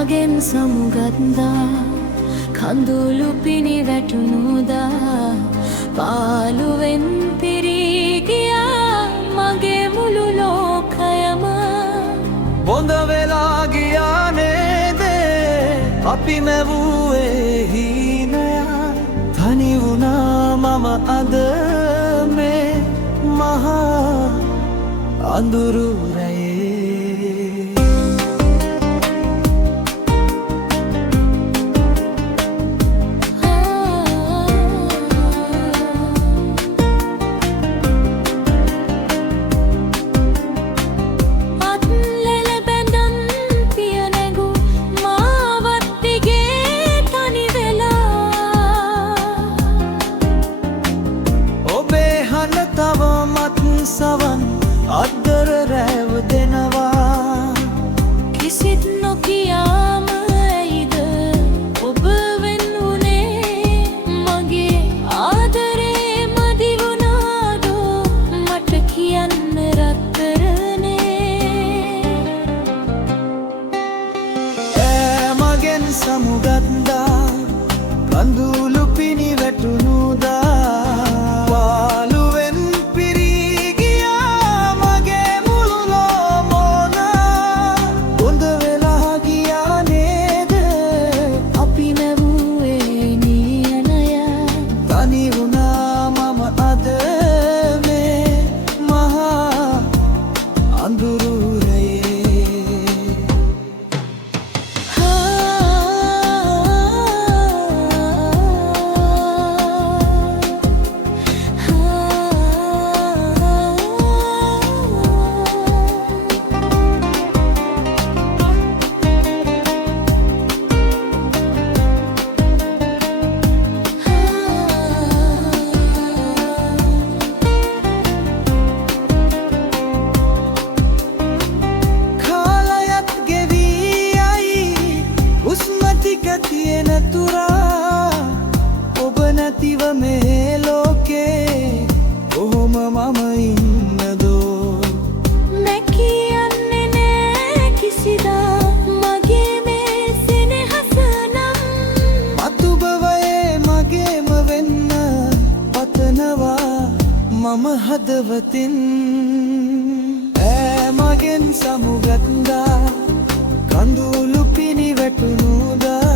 මගෙන් සමුගත්දා කඳුළු පිණි වැටුණුදා පාළුවෙන් පිරී ගියා මගේ මුළු ලෝකයම බොඳ වෙලා ගියා නේද අපි මැවුවේ හීනයා තනි වුණා මම අද මේ මහා අඳුරු සවන් අද්දර රැව දෙනවා කිසිත් නොකියාම ඇයිද ඔබ වෙන් වුණේ මගේ ආදරේ මදි වුණාදෝ මට කියන්න රත්තරනේ ඈ මගෙන් සමුගත්දා කඳුළු පිණි වැටුණුදා ඔබ නැතිව මේ ලෝකේ කොහොම මම ඉන්නදෝ නැකියන්නේ නෑ කිසිදා මගේ මේ සෙනෙහස නම් මතු බවයේ මගේම වෙන්න පතනවා මම හදවතින් ඈ මගෙන් සමුගත්දා කඳුළු පිණි වැටුණුදා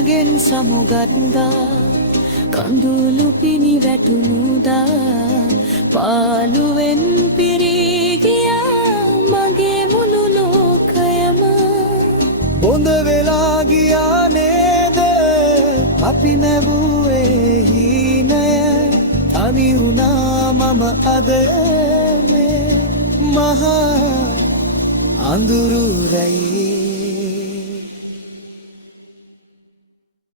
මගෙන් සමුගත්දා කඳුළු පිණි වැටුණුදා පාළුවෙන් පිරී ගියා මගේ මුළු ලෝකයම බොඳ වෙලා ගියා නේද අපි නැවුවේ හීනය තනි වුණා මම අද මේ මහා අඳුරු රැයේ